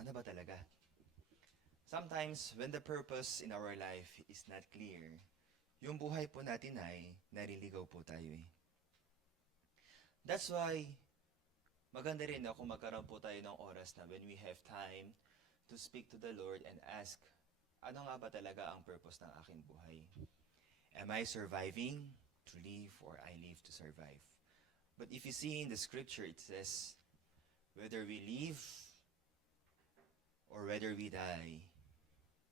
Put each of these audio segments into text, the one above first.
ano ba talaga? Sometimes, when the purpose in our life is not clear, yung buhay po natin ay nariligaw po tayo eh. That's why, maganda rin na kung magkaroon po tayo ng oras na when we have time to speak to the Lord and ask, ano nga ba talaga ang purpose ng aking buhay? Am I surviving to live or I live to survive? But if you see in the scripture, it says, whether we live or whether we die,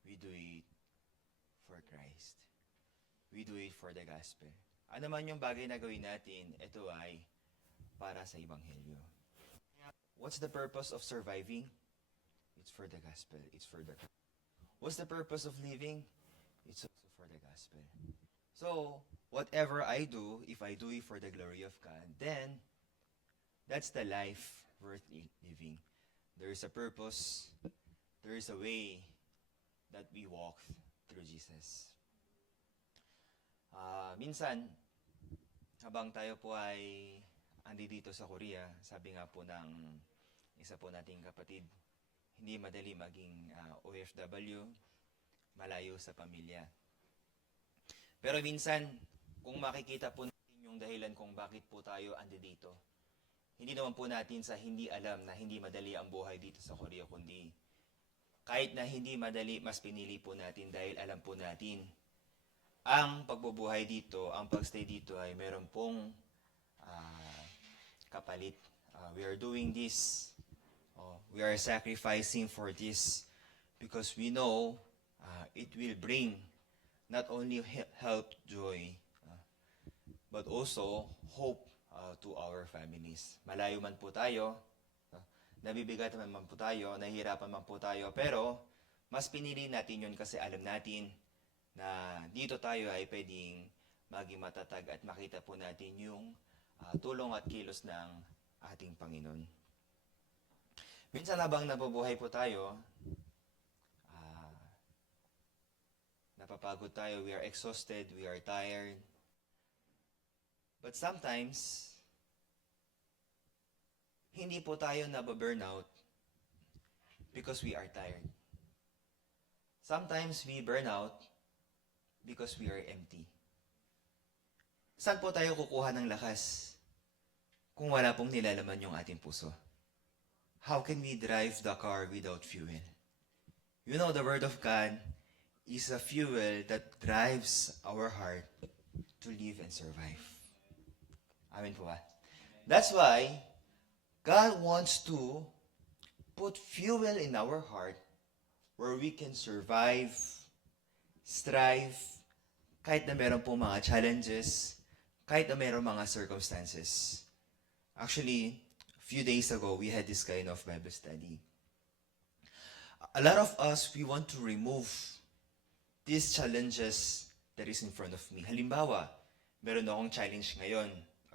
we do it for Christ. We do it for the gospel. Ano man yung bagay na gawin natin, ito ay para sa Ebanghelyo. What's the purpose of surviving? It's for the gospel. It's for the... What's the purpose of living? It's also for the gospel. So, whatever I do, if I do it for the glory of God, then that's the life worth living. There is a purpose. There is a way that we walk through Jesus. Minsan, habang tayo po ay andi dito sa Korea, sabi nga po ng isa po nating kapatid, hindi madali maging OFW, malayo sa pamilya. Pero minsan, kung makikita po natin yung dahilan kung bakit po tayo andi dito, hindi naman po natin sa hindi alam na hindi madali ang buhay dito sa Korea, kundi kahit na hindi madali, mas pinili po natin dahil alam po natin ang pagbubuhay dito, ang pagstay dito ay meron pong kapalit. We are doing this, we are sacrificing for this because we know it will bring not only help, joy, but also hope to our families. Malayo man po tayo, nabibigat man po tayo, nahihirapan man po tayo, pero mas pinili natin yun kasi alam natin na dito tayo ay pwedeng maging matatag at makita po natin yung tulong at kilos ng ating Panginoon. Minsan habang nabubuhay po tayo, napapagod tayo, we are exhausted, we are tired. But sometimes, hindi po tayo nababurnout because we are tired. Sometimes we burn out because we are empty. Saan po tayo kukuha ng lakas kung wala pong nilalaman yung ating puso? How can we drive the car without fuel? You know, the Word of God is a fuel that drives our heart to live and survive. Amen po ba? That's why God wants to put fuel in our heart where we can survive, strive, kahit na meron pong mga challenges, kahit na meron mga circumstances. Actually, a few days ago, we had this kind of Bible study. A lot of us, we want to remove these challenges that is in front of me. Halimbawa, meron akong challenge ngayon.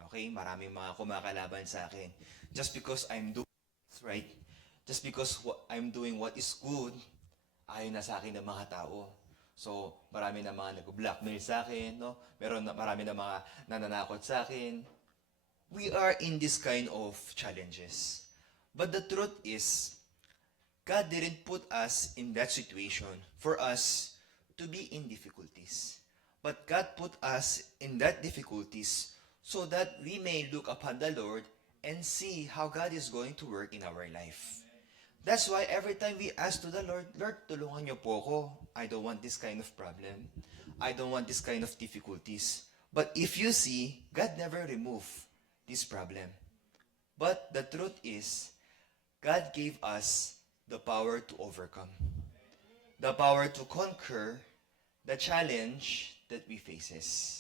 Okay, maraming mga kumakalaban sa akin. Just because I'm doing what's right, just because I'm doing what is good, ayon na sa akin ng mga tao. So, marami na mga nag-blackmail sa akin, no? Marami na mga nananakot sa akin. We are in this kind of challenges. But the truth is, God didn't put us in that situation for us to be in difficulties. But God put us in that difficulties so that we may look upon the Lord and see how God is going to work in our life. That's why every time we ask to the Lord, Lord, tulungan niyo po ako. I don't want this kind of problem. I don't want this kind of difficulties. But if you see, God never removed this problem. But the truth is, God gave us the power to overcome. The power to conquer the challenge that we faces.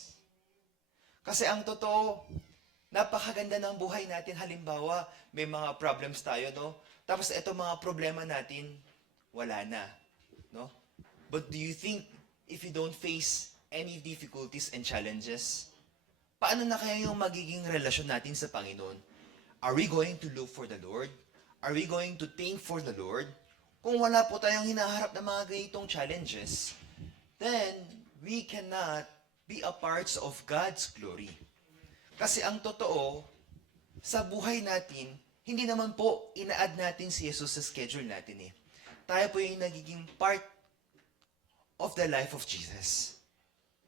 Kasi ang totoo, napakaganda ng buhay natin. Halimbawa, may mga problems tayo, no? Tapos ito mga problema natin, wala na, no? But do you think if you don't face any difficulties and challenges, paano na kaya yung magiging relasyon natin sa Panginoon? Are we going to look for the Lord? Are we going to think for the Lord? Kung wala po tayong hinaharap na mga ganitong challenges, then we cannot be a part of God's glory. Kasi ang totoo, sa buhay natin, hindi naman po ina-add natin si Jesus sa schedule natin eh. tayo po yung nagiging part of the life of Jesus.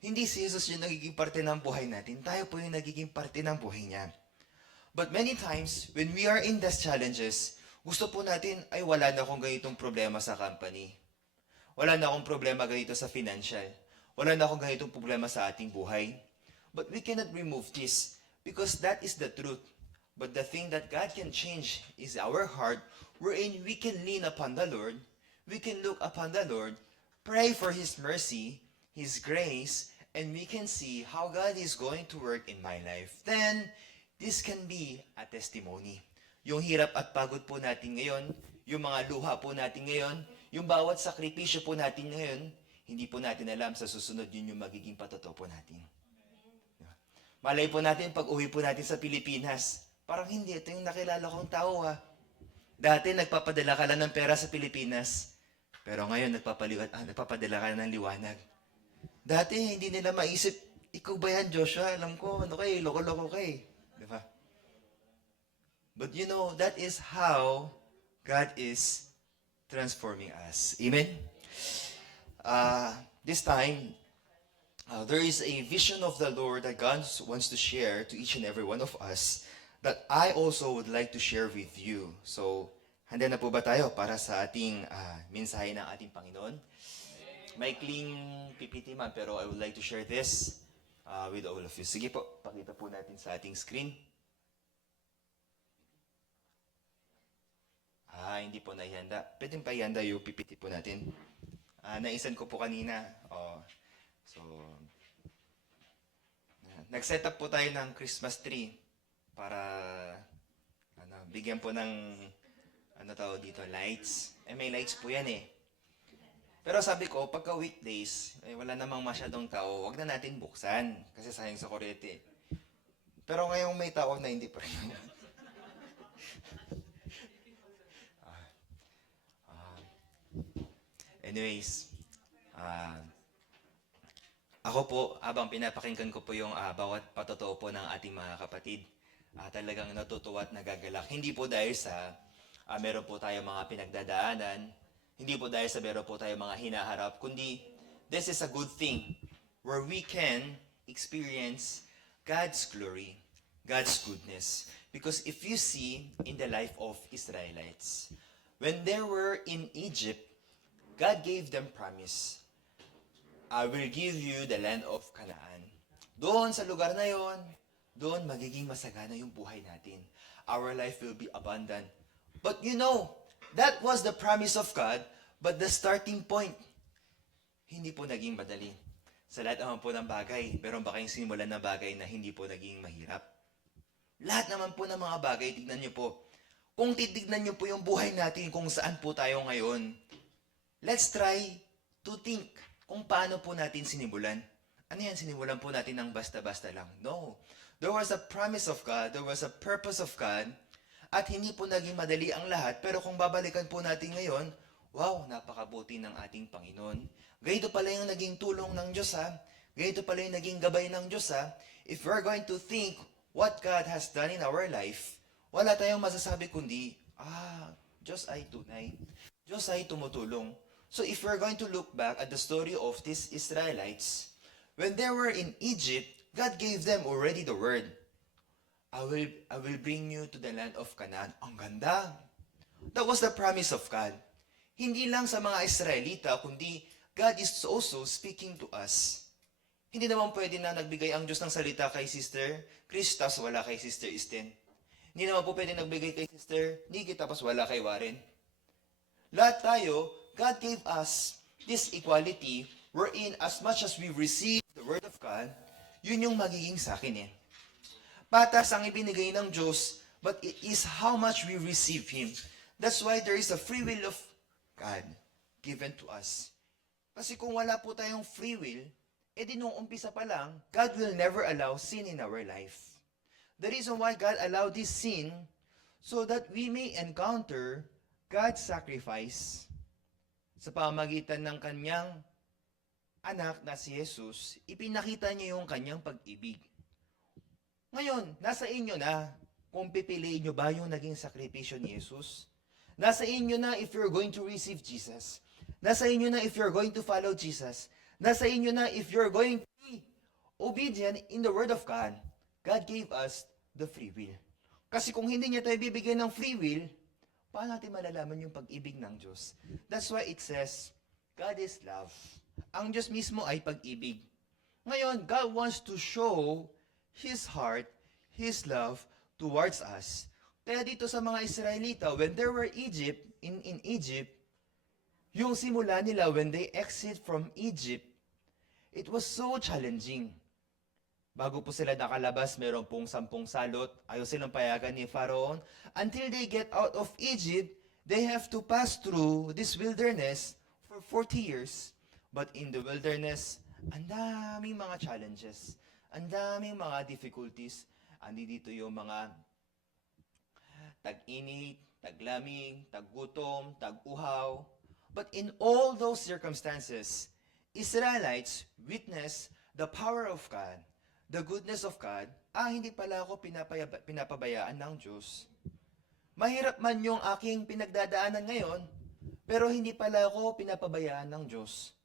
Hindi si Jesus yung nagiging parte ng buhay natin, tayo po yung nagiging parte ng buhay niya. But many times, when we are in these challenges, gusto po natin, ay wala na akong ganitong problema sa company. Wala na akong problema ganito sa financial. Wala na akong ganitong problema sa ating buhay. But we cannot remove this because that is the truth. But the thing that God can change is our heart, wherein we can lean upon the Lord, we can look upon the Lord, pray for His mercy, His grace, and we can see how God is going to work in my life. Then, this can be a testimony. Yung hirap at pagod po natin ngayon, yung mga luha po natin ngayon, yung bawat sakripisyo po natin ngayon, hindi po natin alam sa susunod yun yung magiging patotoo po natin. Malay po natin pag uwi po natin sa Pilipinas, parang hindi, ito yung nakilala kong tao ha. Dati nagpapadala ka lang ng pera sa Pilipinas, pero ngayon nagpapadala ka ng liwanag. Dati hindi nila maisip, ikaw ba yan Joshua? Alam ko, loko-loko kay. Di ba? But you know, that is how God is transforming us. Amen? This time, there is a vision of the Lord that God wants to share to each and every one of us that I also would like to share with you. So, handa na po ba tayo para sa ating mensahe ng ating Panginoon? Maikling PPT man, pero I would like to share this with all of you. Sige po, pakita po natin sa ating screen. Hindi po naihanda. Pwede pa ihanda yung PPT po natin. Naisan ko po kanina. So, nag-set up po tayo ng Christmas tree para bigyan po ng dito, lights. May lights po yan eh. Pero sabi ko, pagka weekdays, wala namang masyadong tao, wag na natin buksan kasi sayang sa kuryente. Pero ngayong may tao na hindi pa rin. Anyways, ako po, habang pinapakinggan ko po yung bawat patotoo po ng ating mga kapatid, talagang natutuwa at nagagalak. Hindi po dahil sa meron po tayo mga pinagdadaanan, hindi po dahil sa meron po tayo mga hinaharap, kundi this is a good thing where we can experience God's glory, God's goodness. Because if you see in the life of Israelites, when they were in Egypt, God gave them promise. I will give you the land of Canaan. Doon sa lugar na yon, doon magiging masagana yung buhay natin. Our life will be abundant. But you know, that was the promise of God, but the starting point, hindi po naging madali. Sa lahat naman po ng bagay, meron ba kayong simulan na bagay na hindi po naging mahirap? Lahat naman po ng mga bagay, tignan nyo po. Kung titignan nyo po yung buhay natin kung saan po tayo ngayon, let's try to think kung paano po natin sinimulan. Ano yan, sinimulan po natin ng basta-basta lang? No. There was a promise of God, there was a purpose of God, at hindi po naging madali ang lahat, pero kung babalikan po natin ngayon, wow, napakabuti ng ating Panginoon. Ganito pala yung naging tulong ng Diyos ha. Ganito pala yung naging gabay ng Diyos ha. If we're going to think what God has done in our life, wala tayong masasabi kundi, Diyos ay tunay. Diyos ay tumutulong. So if we're going to look back at the story of these Israelites, when they were in Egypt, God gave them already the word. I will bring you to the land of Canaan. Ang ganda. That was the promise of God. Hindi lang sa mga Israelita, kundi God is also speaking to us. Hindi naman pwede na nagbigay ang Diyos ng salita kay Sister Chris, tapos wala kay Sister Isten. Hindi naman po pwede nagbigay kay Sister Nikki, tapos wala kay Warren. Lahat tayo, God gave us this equality wherein as much as we receive the Word of God, yun yung magiging sa akin eh. Patas ang ibinigay ng Diyos, but it is how much we receive Him. That's why there is a free will of God given to us. Kasi kung wala po tayong free will, edi nung umpisa pa lang, God will never allow sin in our life. The reason why God allowed this sin, so that we may encounter God's sacrifice. Sa pamagitan ng kanyang anak na si Jesus, ipinakita niya yung kanyang pag-ibig. Ngayon, nasa inyo na kung pipiliin nyo ba yung naging sakripisyo ni Jesus. Nasa inyo na if you're going to receive Jesus. Nasa inyo na if you're going to follow Jesus. Nasa inyo na if you're going to be obedient in the Word of God. God gave us the free will. Kasi kung hindi niya tayo bibigyan ng free will, paano natin malalaman yung pag-ibig ng Diyos? That's why it says, God is love. Ang Diyos mismo ay pag-ibig. Ngayon, God wants to show His heart, His love towards us. Kaya dito sa mga Israelita, when they were in Egypt, yung simula nila when they exit from Egypt, it was so challenging. Bago po sila nakalabas, meron pong 10 salot. Ayaw silang payagan ni Pharaoh. Until they get out of Egypt, they have to pass through this wilderness for 40 years. But in the wilderness, ang daming mga challenges. Ang daming mga difficulties. Andi dito yung mga tag-init, taglamig, taggutom, tag-uhaw. But in all those circumstances, Israelites witnessed the power of God, the goodness of God. Hindi pala ako pinapabayaan ng Diyos. Mahirap man yung aking pinagdadaanan ngayon, pero hindi pala ako pinapabayaan ng Diyos.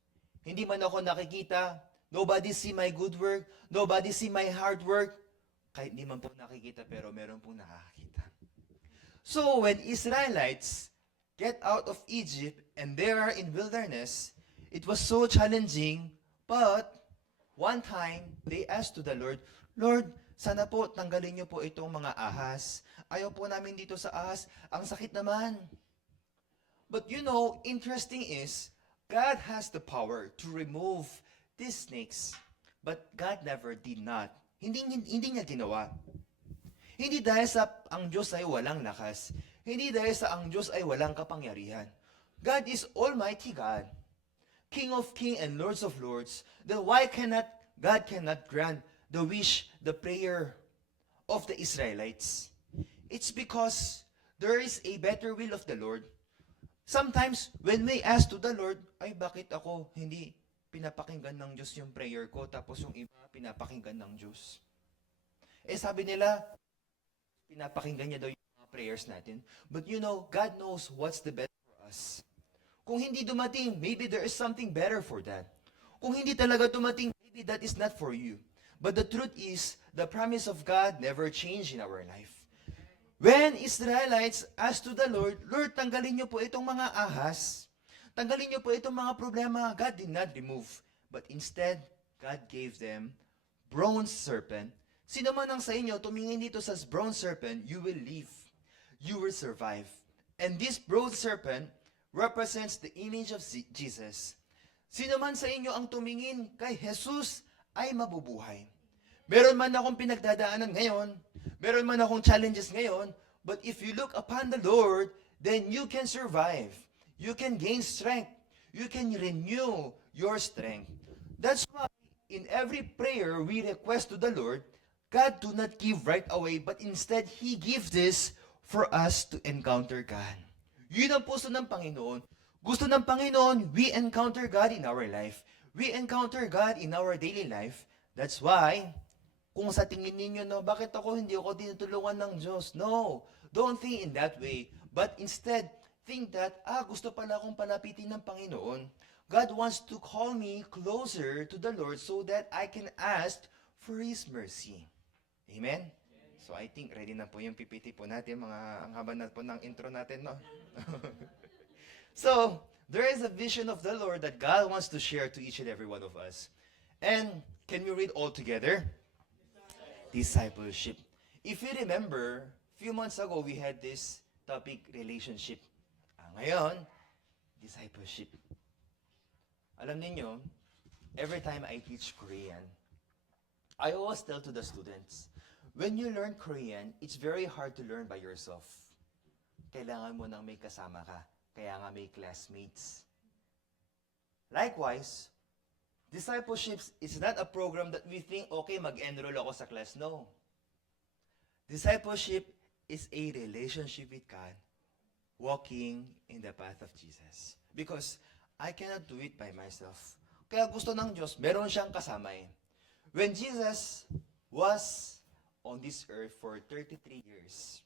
Hindi man ako nakikita, nobody see my good work, nobody see my hard work. Kahit hindi man po nakikita, pero meron pong nakakita. So when Israelites get out of Egypt and they are in wilderness, it was so challenging, but one time they asked to the Lord, Lord, sana po tanggalin niyo po itong mga ahas. Ayaw po namin dito sa ahas. Ang sakit naman. But you know, interesting is, God has the power to remove these snakes, but God never did not. Hindi niya ginawa. Hindi dahil sa ang Diyos ay walang lakas. Hindi dahil sa ang Diyos ay walang kapangyarihan. God is Almighty God, King of Kings and Lords of Lords. Then why God cannot grant the wish, the prayer of the Israelites? It's because there is a better will of the Lord. Sometimes, when we ask to the Lord, ay bakit ako hindi pinapakinggan ng Diyos yung prayer ko, tapos yung iba pinapakinggan ng Diyos. Sabi nila, pinapakinggan niya daw yung mga prayers natin. But you know, God knows what's the best for us. Kung hindi dumating, maybe there is something better for that. Kung hindi talaga dumating, maybe that is not for you. But the truth is, the promise of God never changed in our life. When Israelites asked to the Lord, Lord, tanggalin niyo po itong mga ahas. Tanggalin niyo po itong mga problema. God did not remove. But instead, God gave them bronze serpent. Sino man ang sa inyo, tumingin dito sa bronze serpent, you will live. You will survive. And this bronze serpent represents the image of Jesus. Sino man sa inyo ang tumingin kay Jesus ay mabubuhay. Meron man akong pinagdadaanan ngayon, meron man akong challenges ngayon, but if you look upon the Lord, then you can survive. You can gain strength. You can renew your strength. That's why in every prayer we request to the Lord, God do not give right away, but instead He gives this for us to encounter God. Yun ang puso ng Panginoon. Gusto ng Panginoon, we encounter God in our life. We encounter God in our daily life. That's why, kung sa tingin ninyo, no, bakit hindi ako tinutulungan ng Diyos? No, don't think in that way. But instead, think that, gusto pala akong palapitin ng Panginoon. God wants to call me closer to the Lord so that I can ask for His mercy. Amen? So I think ready na po yung PPT po natin, ang haba na po ng intro natin, no? So, there is a vision of the Lord that God wants to share to each and every one of us. And can we read all together? Discipleship. If you remember, few months ago, we had this topic, relationship. Ngayon, discipleship. Alam niyo, every time I teach Korean, I always tell to the students, when you learn Korean, it's very hard to learn by yourself. Kailangan mo nang may kasama ka. Kaya nga may classmates. Likewise, discipleship is not a program that we think, okay, mag-enroll ako sa class. No. Discipleship is a relationship with God, walking in the path of Jesus. Because I cannot do it by myself. Kaya gusto ng Diyos, meron siyang kasama eh. When Jesus was on this earth for 33 years,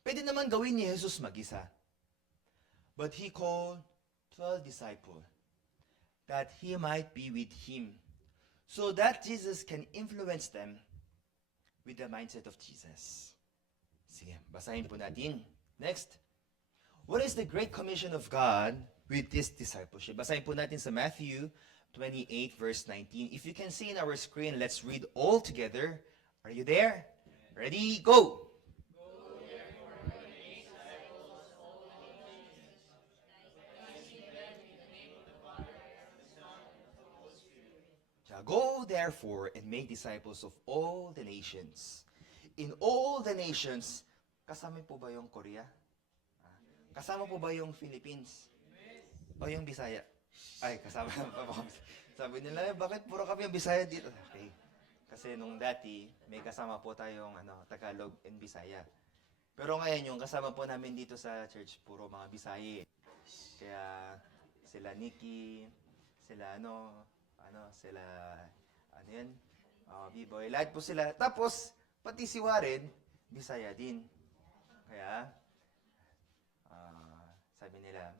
Pwede naman gawin ni Jesus mag-isa. But He called 12 disciples that He might be with Him, so that Jesus can influence them with the mindset of Jesus. Sige, basahin po natin. Next. What is the Great Commission of God with this discipleship? Basahin po natin sa Matthew 28 verse 19. If you can see in our screen, let's read all together. Are you there? Ready? Go! Go therefore and make disciples of all the nations. In all the nations, kasama po ba yung Korea? Kasama po ba yung Philippines? O yung Bisaya? Ay, kasama pa po. Sabi nila, bakit puro kami yung Bisaya dito? Okay. Kasi nung dati, may kasama po tayong Tagalog and Bisaya. Pero ngayon, yung kasama po namin dito sa church, puro mga Bisaya. Kaya sila Nikki, sila sila, B-boy, lahat po sila. Tapos, pati si Warren, Bisaya din. Kaya, sabi nila,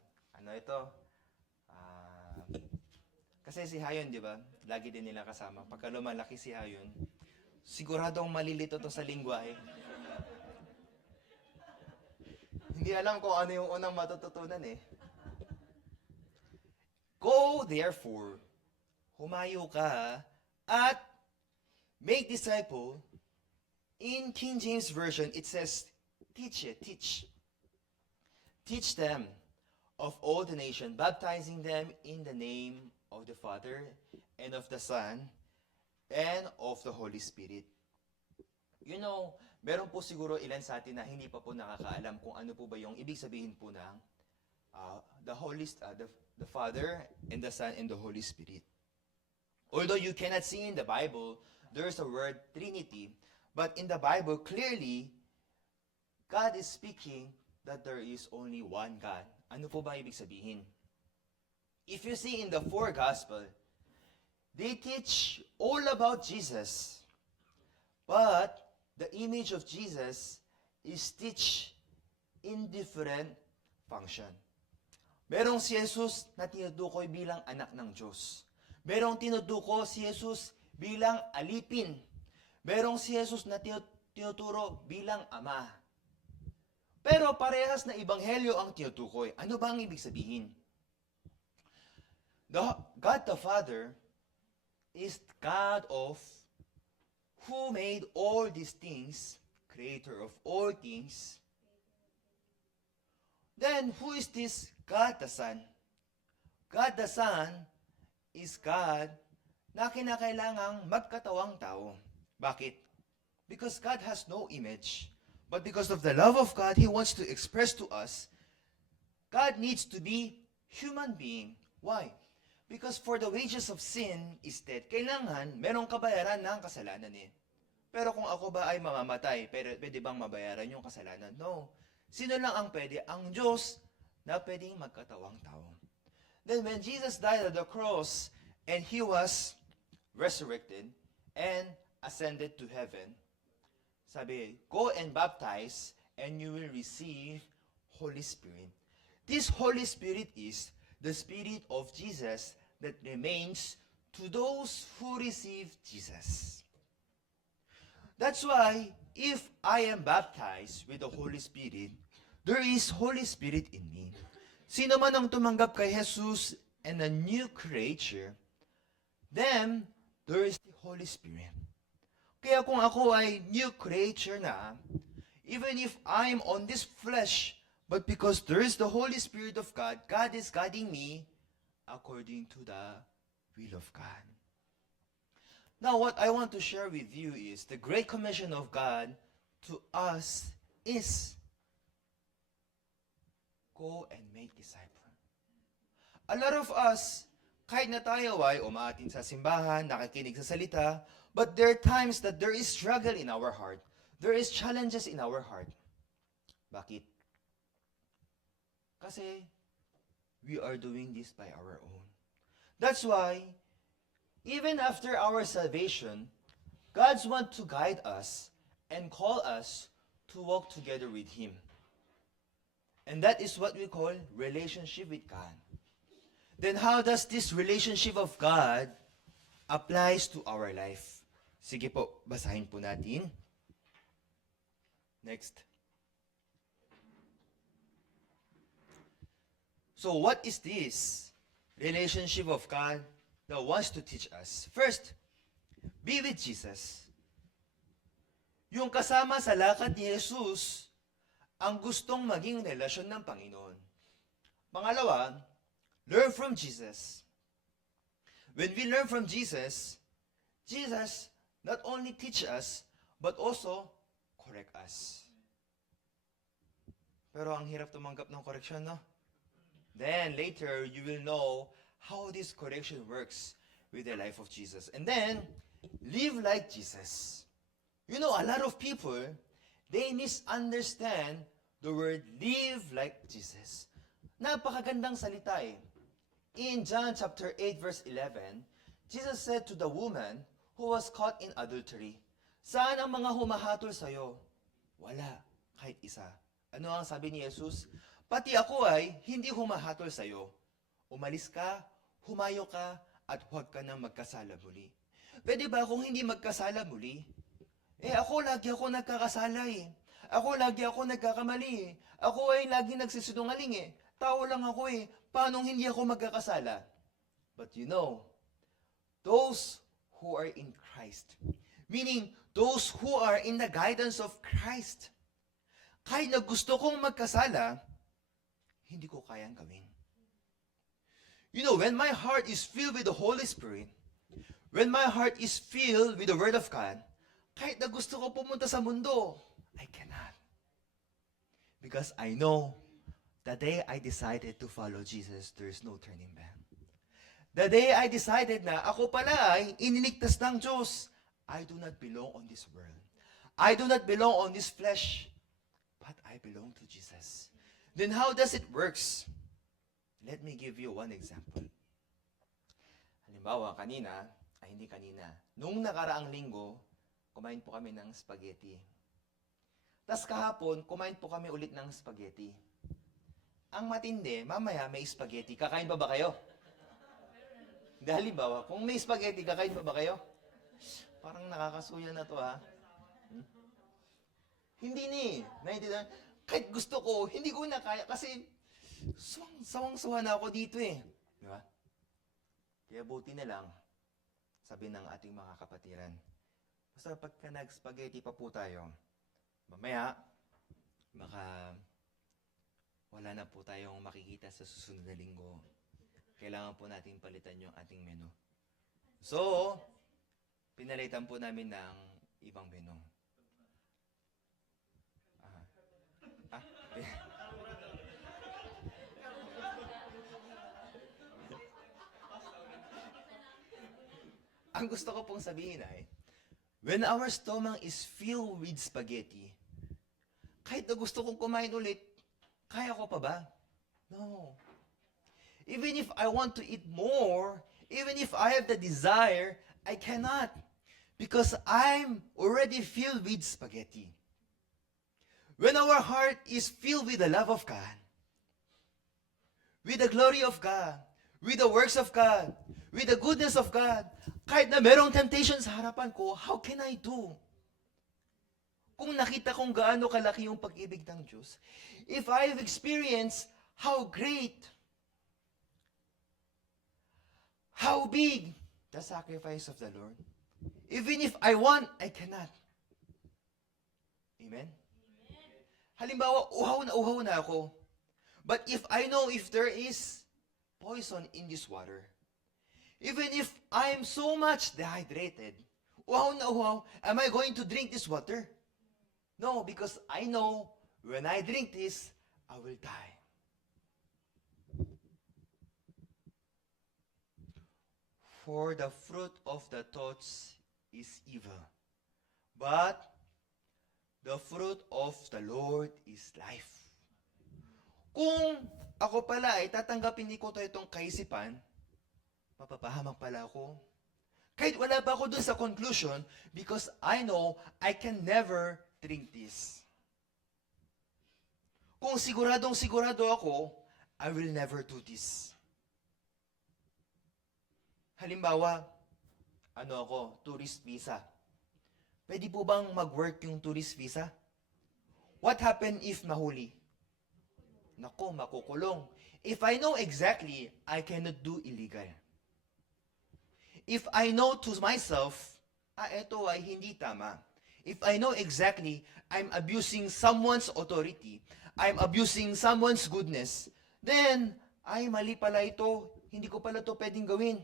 kasi si Hayon, di ba? Lagi din nila kasama. Pagka lumalaki si Hayon, siguradong malilito to sa lingwahe. Hindi alam kung ano yung unang matututunan eh. Go, therefore, humayo ka at make disciple. In King James Version, it says, teach. Teach them of all the nation, baptizing them in the name of the Father and of the Son and of the Holy Spirit. You know, meron po siguro ilan sa atin na hindi pa po nakakaalam kung ano po ba yung ibig sabihin po ng the Father and the Son and the Holy Spirit. Although you cannot see in the Bible, there's a word Trinity, but in the Bible, clearly, God is speaking that there is only one God. Ano po ba ibig sabihin? If you see in the four Gospels, they teach all about Jesus, but the image of Jesus is teach in different function. Merong si Jesus na tinutukoy bilang anak ng Diyos. Merong tinutuko si Jesus bilang alipin. Merong si Jesus na tinuturo bilang ama. Pero parehas na ibanghelyo ang tinutukoy. Ano ba ang ibig sabihin? God the Father is God of who made all these things, creator of all things. Then, who is this God the Son? God the Son is God na kinakailangang magkatawang tao. Bakit? Because God has no image. But because of the love of God, He wants to express to us, God needs to be human being. Why? Because for the wages of sin is death. Kailangan merong kabayaran ng kasalanan eh. Pero kung ako ba ay mamamatay, pwede bang mabayaran yung kasalanan? No. Sino lang ang pwede? Ang Diyos na pwedeng magkatawang tao. Then when Jesus died on the cross and He was resurrected and ascended to heaven, sabi, go and baptize and you will receive Holy Spirit. This Holy Spirit is the Spirit of Jesus that remains to those who receive Jesus. That's why if I am baptized with the Holy Spirit, there is Holy Spirit in me. Sino man ang tumanggap kay Jesus and a new creature, then there is the Holy Spirit. Kaya kung ako ay new creature na, even if I'm on this flesh, but because there is the Holy Spirit of God, God is guiding me according to the will of God. Now, what I want to share with you is the Great Commission of God to us is go and make disciples. A lot of us, kahit na tayo ay umaatin sa simbahan, nakikinig sa salita, but there are times that there is struggle in our heart. There is challenges in our heart. Bakit? Kasi we are doing this by our own. That's why, even after our salvation, God's want to guide us and call us to walk together with Him. And that is what we call relationship with God. Then how does this relationship of God applies to our life? Sige po, basahin po natin. Next. So what is this relationship of God that wants to teach us? First, be with Jesus. Yung kasama sa lakad ni Jesus ang gustong maging relasyon ng Panginoon. Pangalawa, learn from Jesus. When we learn from Jesus, Jesus not only teach us, but also correct us. Pero ang hirap tumanggap ng correction, no? Then, later, you will know how this correction works with the life of Jesus. And then, live like Jesus. You know, a lot of people, they misunderstand the word live like Jesus. Napakagandang salita eh. In John chapter 8 verse 11, Jesus said to the woman who was caught in adultery, "Saan ang mga humahatol sa'yo?" Wala, kahit isa. Ano ang sabi ni Jesus? Pati ako ay hindi humahatol sa'yo. Umalis ka, humayo ka, at huwag ka nang magkasala muli. Pwede ba kung hindi magkasala muli? Ako lagi ako nagkakasala eh. Ako lagi ako nagkakamali eh. Ako ay lagi nagsisinungaling eh. Tao lang ako eh. Paano hindi ako magkakasala? But you know, those who are in Christ, meaning those who are in the guidance of Christ, kahit na gusto kong magkasala, hindi ko kayang gawin. You know, when my heart is filled with the Holy Spirit, when my heart is filled with the Word of God, kahit na gusto ko pumunta sa mundo, I cannot. Because I know, the day I decided to follow Jesus, there is no turning back. The day I decided na ako pala ay iniligtas ng Diyos, I do not belong on this world. I do not belong on this flesh, but I belong to Jesus. Then how does it works? Let me give you one example. Halimbawa, nung nakaraang linggo, kumain po kami ng spaghetti. Tas kahapon, kumain po kami ulit ng spaghetti. Ang matindi, mamaya may spaghetti. Kakain pa ba kayo? Dahil halimbawa, kung may spaghetti, kakain pa ba kayo? Parang nakakasuya na to ha. Hindi ni. Naintindihan? Kahit gusto ko, hindi ko na kaya kasi sawang-sawa na ako dito eh. Di ba? Kaya buti na lang, sabi ng ating mga kapatiran, basta pagka nag-spaghetti pa po tayo, mamaya, baka wala na po tayong makikita sa susunod na linggo. Kailangan po natin palitan yung ating menu. So, pinalitan po namin ng ibang menu. Ang gusto ko pong sabihin ay, when our stomach is filled with spaghetti, kahit na gusto kong kumain ulit, kaya ko pa ba? No. Even if I want to eat more, even if I have the desire, I cannot. Because I'm already filled with spaghetti. When our heart is filled with the love of God, with the glory of God, with the works of God, with the goodness of God, kahit na merong temptation sa harapan ko, how can I do? Kung nakita kong gaano kalaki yung pag-ibig ng Diyos, if I've experienced how great, how big the sacrifice of the Lord, even if I want, I cannot. Amen? Halimbawa, uhaw na ako. But if I know if there is poison in this water, even if I'm so much dehydrated, uhaw na uhaw, am I going to drink this water? No, because I know when I drink this, I will die. For the fruit of the thoughts is evil, but the fruit of the Lord is life. Kung ako pala ay tatanggapin ko itong kaisipan, mapapahamak pala ako. Kahit wala pa ako dun sa conclusion, because I know I can never drink this. Kung siguradong sigurado ako, I will never do this. Halimbawa, tourist visa. Pwede po bang mag-work yung tourist visa? What happen if mahuli? Nako, makukulong. If I know exactly, I cannot do illegal. If I know to myself, eto ay hindi tama. If I know exactly, I'm abusing someone's authority, I'm abusing someone's goodness, then, mali pala ito, hindi ko pala ito pwedeng gawin.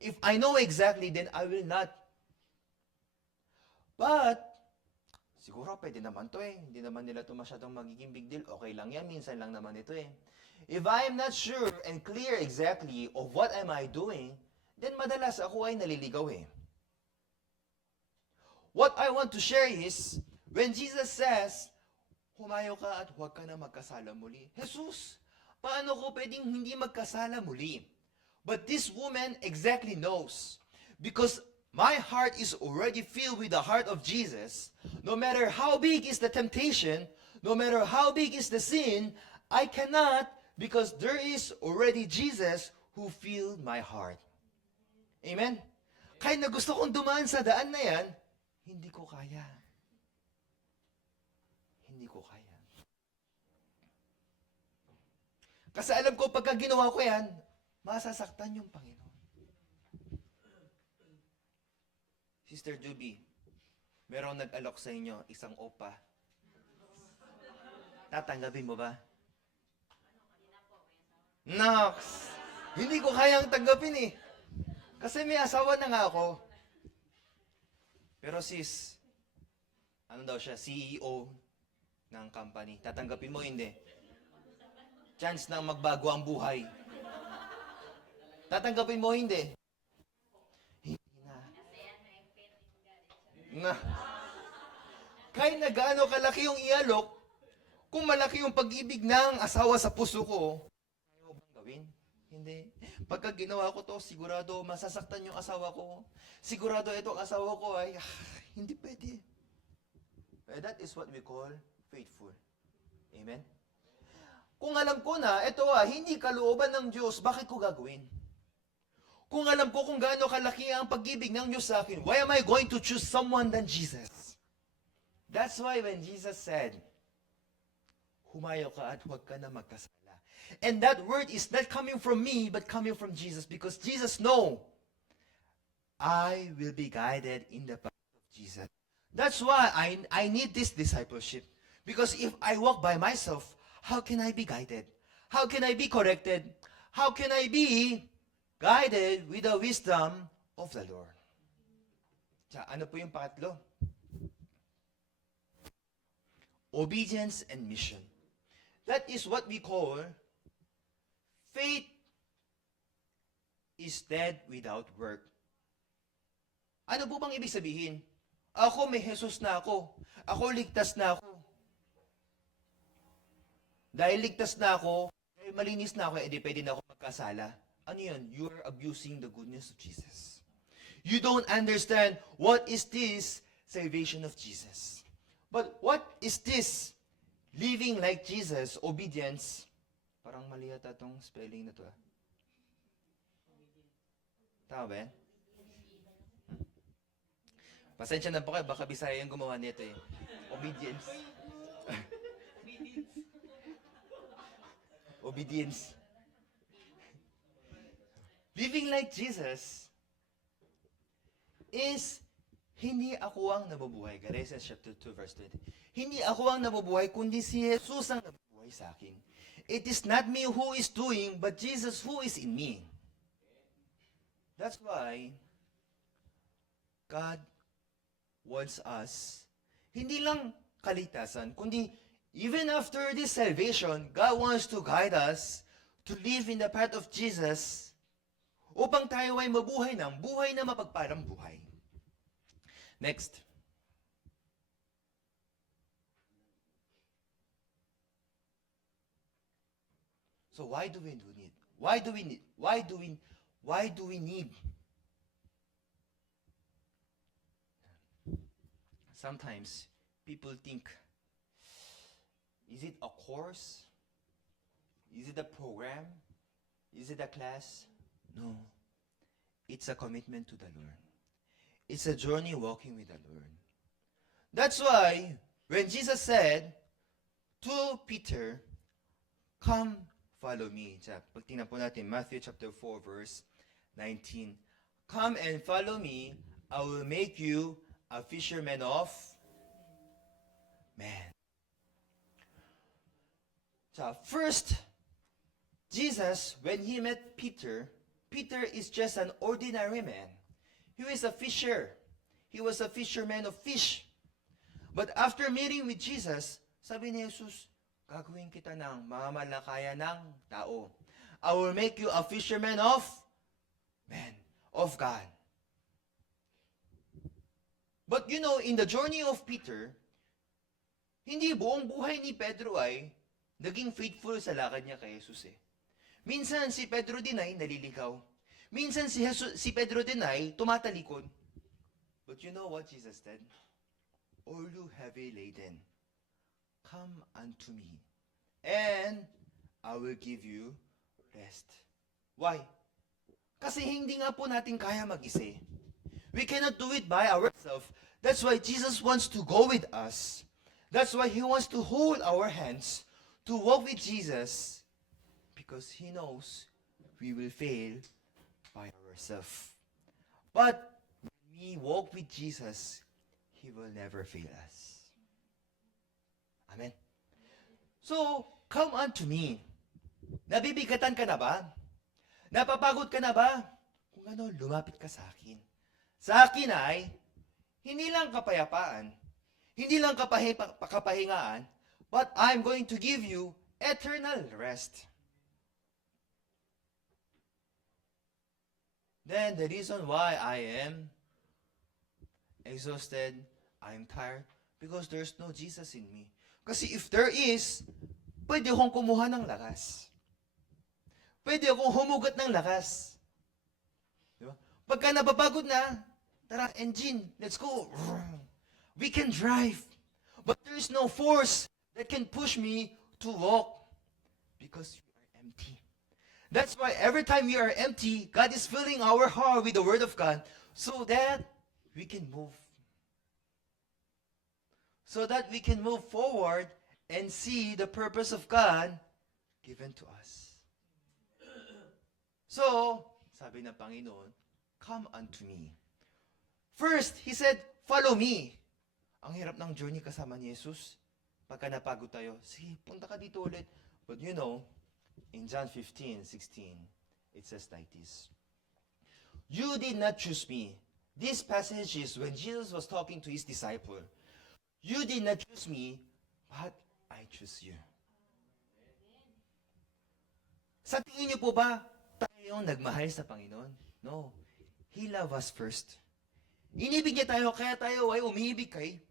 If I know exactly, then I will not. But, siguro pwede naman to hindi naman nila ito masyadong magiging big deal, okay lang yan, minsan lang naman ito If I am not sure and clear exactly of what am I doing, then madalas ako ay naliligaw What I want to share is, when Jesus says, humayo ka at huwag ka na magkasala muli. Jesus, paano ko pwedeng hindi magkasala muli? But this woman exactly knows. Because my heart is already filled with the heart of Jesus. No matter how big is the temptation, no matter how big is the sin, I cannot because there is already Jesus who filled my heart. Amen? Kaya na gusto kong dumaan sa daan na yan, hindi ko kaya. Hindi ko kaya. Kasi alam ko, pagka ginawa ko yan, masasaktan yung Panginoon. Sister Juby, merong nag-alok sa inyo isang opa. Tatanggapin mo ba? Nox! Hindi ko kayang tanggapin Kasi may asawa na nga ako. Pero sis, ano daw siya, CEO ng company. Tatanggapin mo, hindi. Chance na magbago ang buhay. Tatanggapin mo, hindi. Hindi na. Kahit na gaano kalaki yung ialok, kung malaki yung pag-ibig ng asawa sa puso ko, ayaw bang gawin? Hindi. Pagka ginawa ko to, sigurado masasaktan yung asawa ko. Sigurado itong asawa ko ay, hindi pwede. That is what we call faithful. Amen? Kung alam ko na, ito hindi kalooban ng Diyos, bakit ko gagawin? Kung alam ko kung gaano kalaki ang pag-ibig ng Diyos sa akin, why am I going to choose someone than Jesus? That's why when Jesus said, humayo ka at huwag ka na magkasala. And that word is not coming from me, but coming from Jesus. Because Jesus knows, I will be guided in the path of Jesus. That's why I need this discipleship. Because if I walk by myself, how can I be guided? How can I be corrected? How can I be guided with the wisdom of the Lord? Ano po yung pangatlo? Obedience and mission. That is what we call faith is dead without work. Ano po bang ibig sabihin? Ako, may Jesus na ako. Ako, ligtas na ako. Dahil ligtas na ako, dahil malinis na ako, edi pwede na ako magkasala. Ano yun? You are abusing the goodness of Jesus. You don't understand what is this salvation of Jesus. But what is this living like Jesus, obedience? Parang mali yata itong spelling na to Tama ba yan? Pasensya na po kayo, baka Bisaya yung gumawa nito Obedience. Obedience. Living like Jesus is hindi ako ang nabubuhay. Galatians chapter 2 verse 20. Hindi ako ang nabubuhay, kundi si Jesus ang nabubuhay sa akin. It is not me who is doing, but Jesus who is in me. That's why God wants us, hindi lang kaligtasan, kundi even after this salvation, God wants to guide us to live in the path of Jesus upang tayo ay mabuhay ng buhay na mapagpalang buhay. Next. So why do we need? Why do we need? Why do we need? Sometimes people think Is it a course? Is it a program? Is it a class? No. It's a commitment to the Lord. It's a journey walking with the Lord. That's why when Jesus said to Peter, "Come, follow me." Pag tingnan po natin, Matthew chapter 4, verse 19. "Come and follow me, I will make you a fisherman of men." First, Jesus, when he met Peter, Peter is just an ordinary man. He was a fisher. He was a fisherman of fish. But after meeting with Jesus, sabi ni Jesus, "Gagawin kita ng mamalakaya ng tao. I will make you a fisherman of men, of God." But you know, in the journey of Peter, hindi buong buhay ni Pedro ay naging faithful sa lakad niya kay Jesus eh. Minsan si Pedro din ay naliligaw. Minsan si Pedro din ay tumatalikod. But you know what Jesus said? "All you heavy laden, come unto me, and I will give you rest." Why? Kasi hindi nga po natin kaya mag-isa. We cannot do it by ourselves. That's why Jesus wants to go with us. That's why He wants to hold our hands to walk with Jesus, because He knows we will fail by ourselves. But when we walk with Jesus, He will never fail us. Amen. So, come unto me. Nabibigatan ka na ba? Napapagod ka na ba? Kung ano, lumapit ka sa akin. Sa akin ay, hindi lang kapayapaan, hindi lang kapahingaan, but I'm going to give you eternal rest. Then the reason why I am exhausted, I'm tired, because there's no Jesus in me. Kasi if there is, pwede akong kumuha ng lakas. Pwede akong humugot ng lakas. Diba? Pagka napapagod na, tara, engine, let's go. We can drive. But there's no force that can push me to walk, because we are empty. That's why every time we are empty, God is filling our heart with the Word of God so that we can move. So that we can move forward and see the purpose of God given to us. So, sabi ng Panginoon, "Come unto me." First, He said, "Follow me." Ang hirap ng journey kasama ni Jesus. Pagka napagod tayo, sige, punta ka dito ulit. But you know, in John 15:16, it says like this, "You did not choose me." This passage is when Jesus was talking to His disciple. "You did not choose me, but I choose you." Sa tingin niyo po ba, tayo nagmahal sa Panginoon? No. He loved us first. Inibig niya tayo, kaya tayo ay umibig kay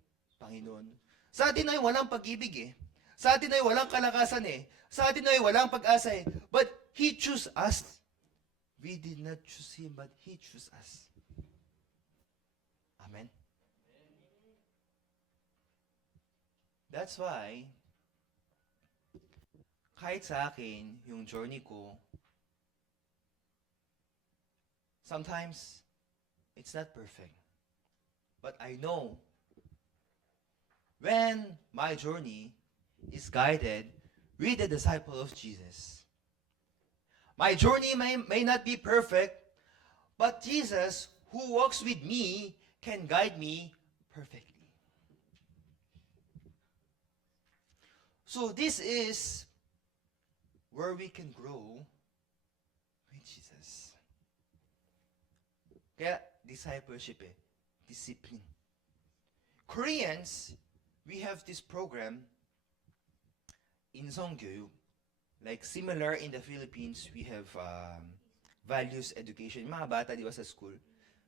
Panginoon. Sa atin ay walang pag-ibig eh. Sa atin ay walang kalakasan eh. Sa atin ay walang pag-asa eh. But He chose us. We did not choose Him, but He chose us. Amen? That's why, kahit sa akin, yung journey ko, sometimes, it's not perfect. But I know, when my journey is guided with the disciple of Jesus, my journey may not be perfect, but Jesus, who walks with me, can guide me perfectly. So this is where we can grow with Jesus. Kaya discipleship eh, discipline. Koreans, we have this program in Songgyeoyuk. Like similar in the Philippines, we have values education. Yung mga bata, di ba, sa school,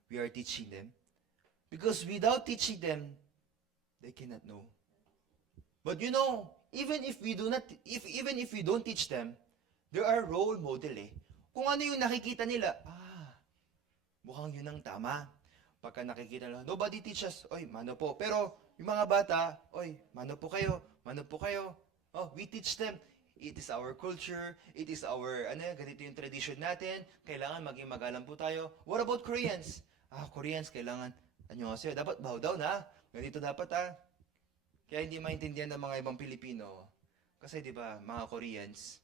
we are teaching them. Because without teaching them, they cannot know. But you know, even if we don't teach them, there are role model eh. Kung ano yung nakikita nila, mukhang yun ang tama. Pagka nakikita nila, nobody teaches, oy, mano po. Pero yung mga bata, oy, mano po kayo, mano po kayo. Oh, we teach them, it is our culture, it is our, ganito yung tradition natin, kailangan maging magalang po tayo. What about Koreans? Koreans, kailangan, kasi dapat bow down ha. Ganito dapat ha. Kaya hindi maintindihan ng mga ibang Pilipino. Kasi di ba, mga Koreans,